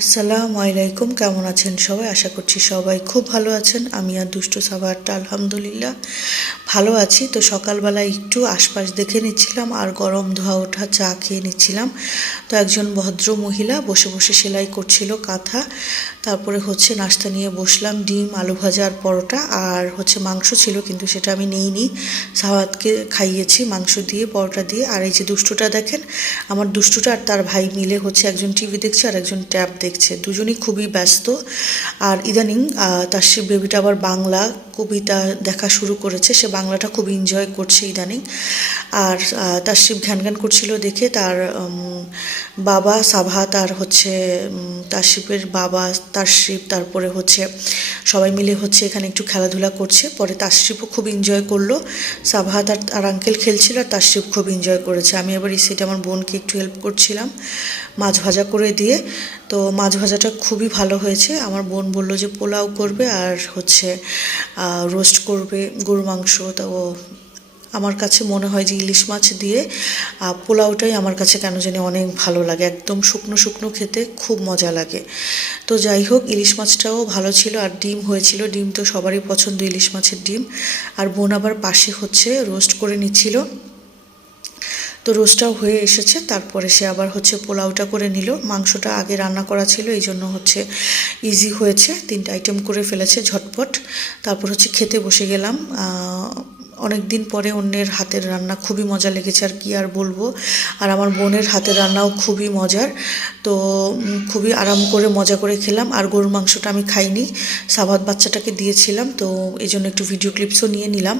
আসসালামু আলাইকুম, কেমন আছেন সবাই? আশা করছি সবাই খুব ভালো আছেন। আমি আর দুষ্টু সাভারটা আলহামদুলিল্লাহ ভালো আছি। তো সকালবেলা একটু আশপাশ দেখে নিচ্ছিলাম আর গরম ধোয়া ওঠা চা খেয়ে নিচ্ছিলাম। তো একজন ভদ্র মহিলা বসে বসে সেলাই করছিল কাঁথা। তারপরে নাস্তা নিয়ে বসলাম, ডিম আলু ভাজা আর পরোটা, আর মাংস ছিল কিন্তু সেটা আমি নেইনি, সাওয়াতকে খাইয়েছি মাংস দিয়ে পরোটা দিয়ে। আর এই যে দুষ্টুটা দেখেন, আমার দুষ্টুটা আর তার ভাই মিলে একজন টিভি দেখছে আর একজন ট্যাব দেখছে, দুজনই খুবই ব্যস্ত। আর ইদানিং তাসরিফ বেবিটা আবার বাংলা কবিতা দেখা শুরু করেছে, সে বাংলাটা খুব এনজয় করছে ইদানিং। আর তাসরিফ ঘ্যান ঘ্যান করছিল দেখে তার বাবা সাভাত আর তাসরিফের বাবা তাসরিফ, তারপরে সবাই মিলে এখানে একটু খেলাধুলা করছে। পরে তাসরিফও খুব এনজয় করলো, সাভাত আর আঙ্কেল খেলছিল আর তাসরিফ খুব এনজয় করেছে। আমি আবার এই সাইডে আমার বোনকে একটু হেল্প করছিলাম মাছ ভাজা করে দিয়ে। তো মাছ ভাজাটা খুবই ভালো হয়েছে। আমার বোন বলল যে পোলাও করবে আর রোস্ট করবে গরু মাংস। তো আমার কাছে মনে হয় যে ইলিশ মাছ দিয়ে পোলাওটাই আমার কাছে কেন জানি অনেক ভালো লাগে, একদম শুকনো শুকনো খেতে খুব মজা লাগে। তো যাই হোক, ইলিশ মাছটাও ভালো ছিল আর ডিম হয়েছিল, ডিম তো সবারই পছন্দ ইলিশ মাছের ডিম। আর বোন আবার পাশে রোস্ট করে নিচ্ছিল। তো রোস্টটাও হয়ে এসেছে, তারপরে সে আবার পোলাওটা করে নিল। মাংসটা আগে রান্না করা ছিল, এই জন্য ইজি হয়েছে, 3টা আইটেম করে ফেলেছে ঝটপট। তারপর খেতে বসে গেলাম। অনেক দিন পরে অন্যের হাতের রান্না খুবই মজা লেগেছে, আর কি আর বলবো। আর আমার বোনের হাতের রান্নাও খুবই মজার। তো খুবই আরাম করে মজা করে খেলাম। আর গরুর মাংসটা আমি খাইনি, সাবাত বাচ্চাটাকে দিয়েছিলাম, তো এই জন্য একটু ভিডিও ক্লিপসও নিয়ে নিলাম।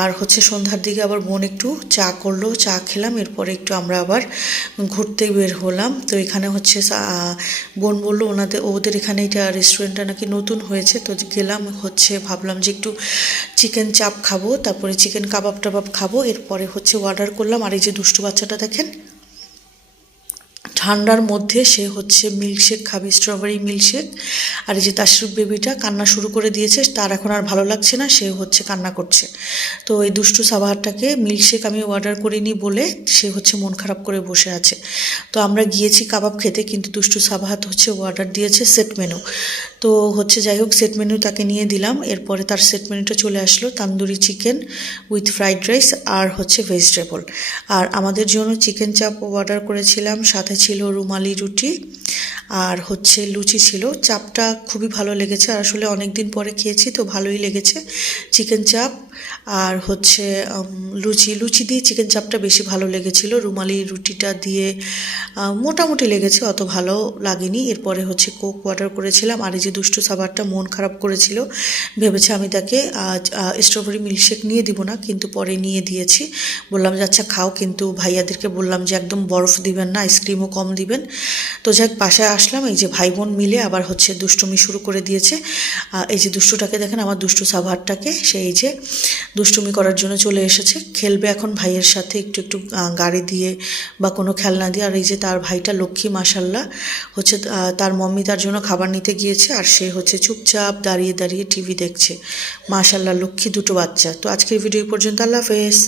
আর সন্ধ্যার দিকে আবার বোন একটু চা করলো, চা খেলাম। এরপরে একটু আমরা আবার ঘুরতে বের হলাম। তো এখানে বোন বললো ওদের এখানে এটা রেস্টুরেন্টটা নাকি নতুন হয়েছে। তো গেলাম, ভাবলাম যে একটু চিকেন চাপ খাবো, তারপরে চিকেন কাবাব টাবাব খাবো। এরপরে অর্ডার করলাম। আর এই যে দুষ্টু বাচ্চাটা দেখেন, ঠান্ডার মধ্যে সে মিল্কশেক খাবে, স্ট্রবেরি মিল্কশেক। আর এই যে তাসরিফ বেবিটা কান্না শুরু করে দিয়েছে, তার এখন আর ভালো লাগছে না, সে কান্না করছে। তো এই দুষ্টু সাবাহারটাকে মিল্কশেক আমি অর্ডার করিনি বলে সে মন খারাপ করে বসে আছে। তো আমরা গিয়েছি কাবাব খেতে, কিন্তু দুষ্টু সাবাহাত অর্ডার দিয়েছে সেট মেনু। তো যাই হোক, সেট মেনু তাকে নিয়ে দিলাম। এরপরে তার সেট মেনুটা চলে আসলো, tandoori chicken with fried rice আর ভেজিটেবল। আর আমাদের জন্য চিকেন চাপ অর্ডার করেছিলাম, সাথে ছিল রুমালি রুটি আর লুচি ছিল। চাপটা খুবই ভালো লেগেছে, আর আসলে অনেক দিন পরে খেয়েছি তো ভালোই লেগেছে। চিকেন চাপ আর লুচি দিয়ে চিকেন চাপটা বেশি ভালো লেগেছিল, রুমালি রুটিটা দিয়ে মোটামুটি লেগেছে, অত ভালো লাগেনি। এরপরে কোক অর্ডার করেছিলাম। আর এই যে দুষ্টু সাবারটা মন খারাপ করেছিল, ভেবেছে আমি তাকে স্ট্রবেরি মিল্কশেক নিয়ে দিব না, কিন্তু পরে নিয়ে দিয়েছি। বললাম যে আচ্ছা খাও, কিন্তু ভাইয়াদেরকে বললাম যে একদম বরফ দিবেন না, আইসক্রিমও কম দিবেন। তো যাক, বাসায় আসলাম, এই যে ভাই বোন মিলে আবার দুষ্টুমি শুরু করে দিয়েছে। এই যে দুষ্টুটাকে দেখেন, আমার দুষ্টু সাভারটাকে, সেই যে দুষ্টুমি করার জন্য চলে এসেছে, খেলবে এখন ভাইয়ের সাথে একটু একটু গাড়ি দিয়ে বা কোনো খেলনা দিয়ে। আর এই যে তার ভাইটা লক্ষ্মী, মাশাল্লাহ, তার মম্মি তার জন্য খাবার নিতে গিয়েছে, আর সে চুপচাপ দাঁড়িয়ে দাঁড়িয়ে টিভি দেখছে। মাশাল্লাহ, লক্ষ্মী দুটো বাচ্চা। তো আজকের ভিডিও পর্যন্ত, আল্লাহ হাফেজ।